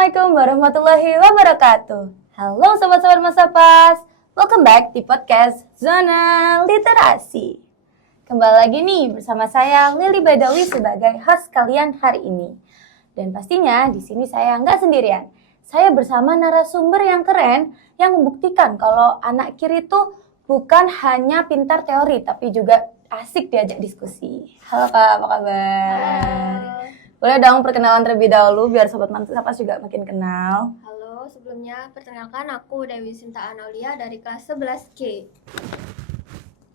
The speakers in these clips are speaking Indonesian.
Assalamualaikum warahmatullahi wabarakatuh. Halo sobat-sobat Masa Pas, welcome back di podcast Zona Literasi. Kembali lagi nih bersama saya Lily Badawi sebagai host kalian hari ini. Dan pastinya di sini saya nggak sendirian. Saya bersama narasumber yang keren yang membuktikan kalau anak kiri itu bukan hanya pintar teori tapi juga asik diajak diskusi. Halo Kak, apa kabar? Halo. Boleh dong perkenalan terlebih dahulu biar sobat Masa Pas juga makin kenal. Halo, sebelumnya perkenalkan aku Dewi Sinta Anaulia dari kelas 11K.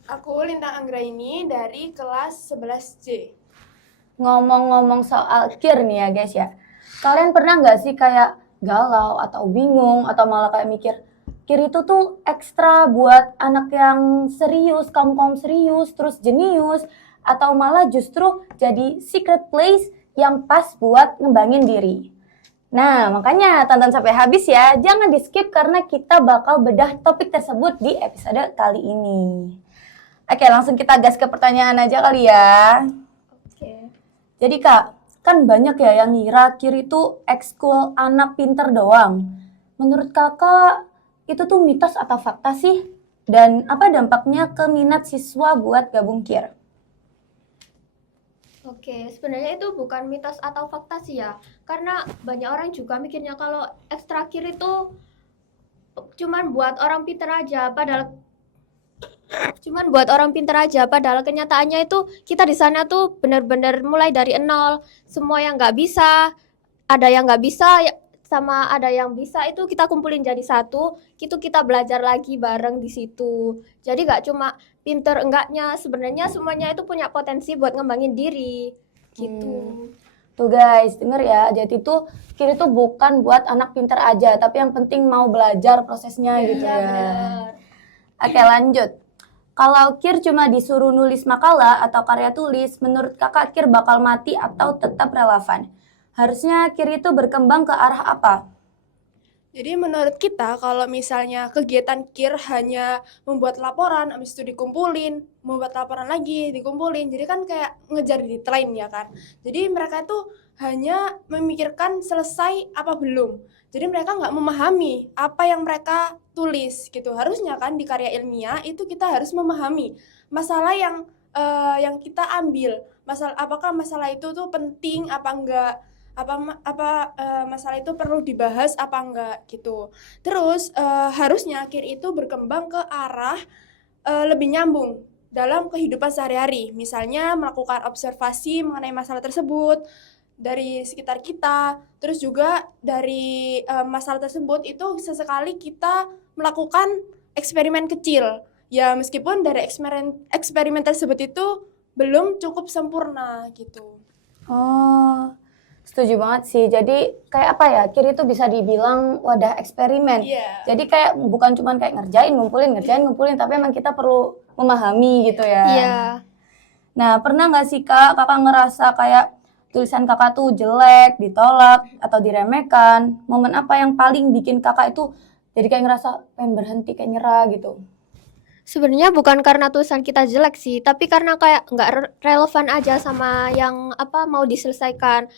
Aku Lintang Anggraini dari kelas 11C. Ngomong-ngomong soal kir nih ya guys ya. Kalian pernah nggak sih kayak galau atau bingung atau malah kayak mikir kir itu tuh ekstra buat anak yang serius, kaum serius, terus jenius, atau malah justru jadi secret place yang pas buat ngembangin diri. Nah, makanya tonton sampai habis ya. Jangan di-skip karena kita bakal bedah topik tersebut di episode kali ini. Oke, langsung kita gas ke pertanyaan aja kali ya. Oke. Jadi Kak, kan banyak ya yang ngira kir itu ekskul anak pinter doang. Menurut Kakak, itu tuh mitos atau fakta sih? Dan apa dampaknya ke minat siswa buat gabung kir? Oke, sebenarnya itu bukan mitos atau fakta sih ya. Karena banyak orang juga mikirnya kalau ekstra kir itu cuman buat orang pinter aja, padahal kenyataannya itu kita di sana tuh benar-benar mulai dari nol. Semua yang nggak bisa, ada yang nggak bisa, sama ada yang bisa itu kita kumpulin jadi satu, itu kita belajar lagi bareng di situ. Jadi nggak cuma pinter enggaknya, sebenarnya semuanya itu punya potensi buat ngembangin diri gitu. Tuh guys, denger ya. Jadi tuh kir itu bukan buat anak pinter aja, tapi yang penting mau belajar prosesnya gitu Iya ya. benar. Oke, lanjut. Kalau kir cuma disuruh nulis makalah atau karya tulis, menurut Kakak kir bakal mati atau tetap relevan? Harusnya kir itu berkembang ke arah apa? Jadi menurut kita kalau misalnya kegiatan KIR hanya membuat laporan, habis itu dikumpulin, membuat laporan lagi, dikumpulin. Jadi kan kayak ngejar deadline ya kan. Jadi mereka itu hanya memikirkan selesai apa belum. Jadi mereka nggak memahami apa yang mereka tulis gitu. Harusnya kan di karya ilmiah itu kita harus memahami masalah yang kita ambil. Apakah masalah itu tuh penting apa enggak? Masalah itu perlu dibahas apa enggak gitu. Terus harusnya KIR itu berkembang ke arah lebih nyambung dalam kehidupan sehari-hari. Misalnya melakukan observasi mengenai masalah tersebut dari sekitar kita. Terus juga dari masalah tersebut itu sesekali kita melakukan eksperimen kecil. Ya meskipun dari eksperimen tersebut itu belum cukup sempurna gitu. Oh, setuju banget sih. Jadi kayak apa ya? Kir itu bisa dibilang wadah eksperimen. Iya. Jadi kayak bukan cuma kayak ngerjain, ngumpulin, tapi emang kita perlu memahami gitu ya. Iya. Nah, pernah nggak sih Kakak ngerasa kayak tulisan Kakak tuh jelek, ditolak, atau diremehkan? Momen apa yang paling bikin Kakak itu jadi kayak ngerasa pengen berhenti, kayak nyerah gitu? Sebenarnya bukan karena tulisan kita jelek sih, tapi karena kayak nggak relevan aja sama yang mau diselesaikan.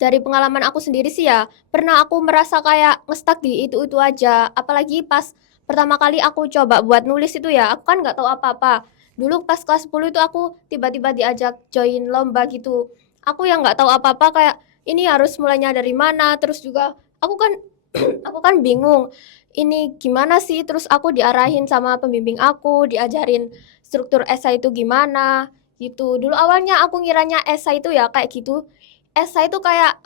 Dari pengalaman aku sendiri sih ya, pernah aku merasa kayak ngestak di itu aja. Apalagi pas pertama kali aku coba buat nulis itu ya, aku kan nggak tahu apa-apa. Dulu pas kelas 10 itu aku tiba-tiba diajak join lomba gitu. Aku yang nggak tahu apa-apa kayak ini harus mulainya dari mana, terus juga aku kan aku kan bingung. Ini gimana sih? Terus aku diarahin sama pembimbing aku, diajarin struktur esai itu gimana gitu. Dulu awalnya aku ngiranya esai itu ya kayak gitu. Esai itu kayak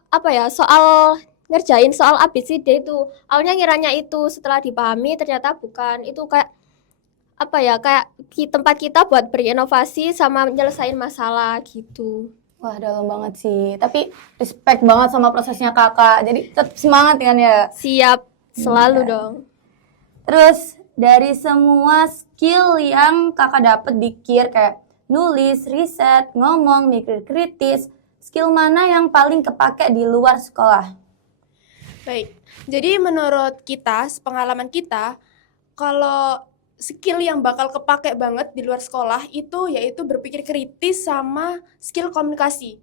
soal ngerjain soal ABCD itu. Awalnya ngiranya itu, setelah dipahami ternyata bukan. Itu kayak kayak tempat kita buat berinovasi sama nyelesain masalah gitu. Wah, dalam banget sih. Tapi respect banget sama prosesnya Kakak. Jadi tetap semangat kan ya? Siap selalu Iya. dong. Terus dari semua skill yang Kakak dapet di KIR kayak nulis, riset, ngomong, mikir kritis, skill mana yang paling kepake di luar sekolah? Baik, jadi menurut kita, pengalaman kita, kalau skill yang bakal kepake banget di luar sekolah itu yaitu berpikir kritis sama skill komunikasi.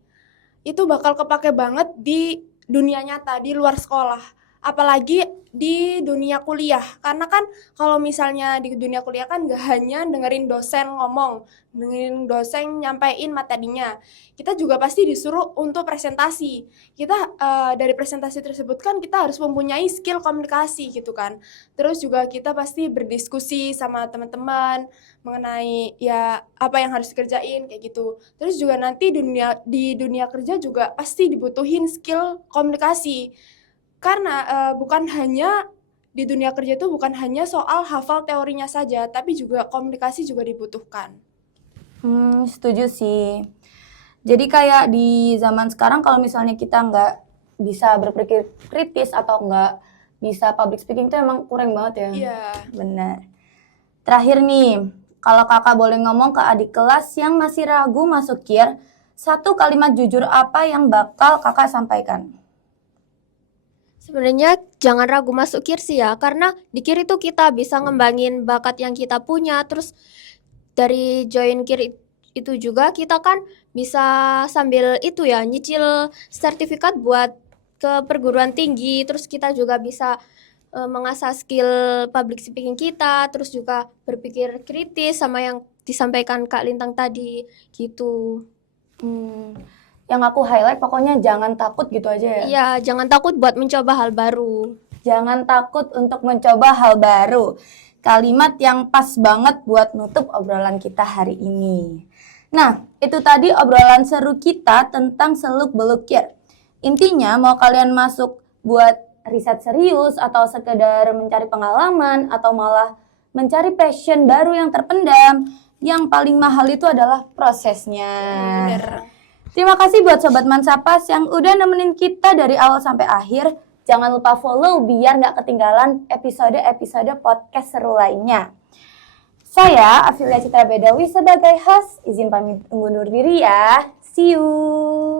Itu bakal kepake banget di dunia nyata di luar sekolah. Apalagi di dunia kuliah. Karena kan kalau misalnya di dunia kuliah kan nggak hanya dengerin dosen ngomong, dengerin dosen nyampein materinya. Kita juga pasti disuruh untuk presentasi. Kita dari presentasi tersebut kan kita harus mempunyai skill komunikasi gitu kan. Terus juga kita pasti berdiskusi sama teman-teman mengenai ya apa yang harus dikerjain kayak gitu. Terus juga nanti di dunia kerja juga pasti dibutuhin skill komunikasi. Karena bukan hanya di dunia kerja itu bukan hanya soal hafal teorinya saja, tapi juga komunikasi juga dibutuhkan. Setuju sih. Jadi kayak di zaman sekarang kalau misalnya kita nggak bisa berpikir kritis atau nggak bisa public speaking itu emang kurang banget ya. Iya. Benar. Terakhir nih, kalau kakak boleh ngomong ke adik kelas yang masih ragu masuk KIR, satu kalimat jujur apa yang bakal kakak sampaikan? Sebenarnya jangan ragu masuk KIR sih ya, karena di KIR itu kita bisa ngembangin bakat yang kita punya. Terus dari join KIR itu juga kita kan bisa sambil itu ya nyicil sertifikat buat ke perguruan tinggi. Terus kita juga bisa mengasah skill public speaking kita, terus juga berpikir kritis sama yang disampaikan Kak Lintang tadi gitu. Yang aku highlight pokoknya jangan takut gitu aja ya. Iya, jangan takut buat mencoba hal baru. Jangan takut untuk mencoba hal baru. Kalimat yang pas banget buat nutup obrolan kita hari ini. Nah, itu tadi obrolan seru kita tentang seluk-beluk KIR. Intinya mau kalian masuk buat riset serius atau sekedar mencari pengalaman atau malah mencari passion baru yang terpendam, yang paling mahal itu adalah prosesnya. Bener. Terima kasih buat Sobat Mansapas yang udah nemenin kita dari awal sampai akhir. Jangan lupa follow biar nggak ketinggalan episode-episode podcast seru lainnya. Saya, Afilia Citra Bedawi sebagai host, izin pamit undur diri ya. See you!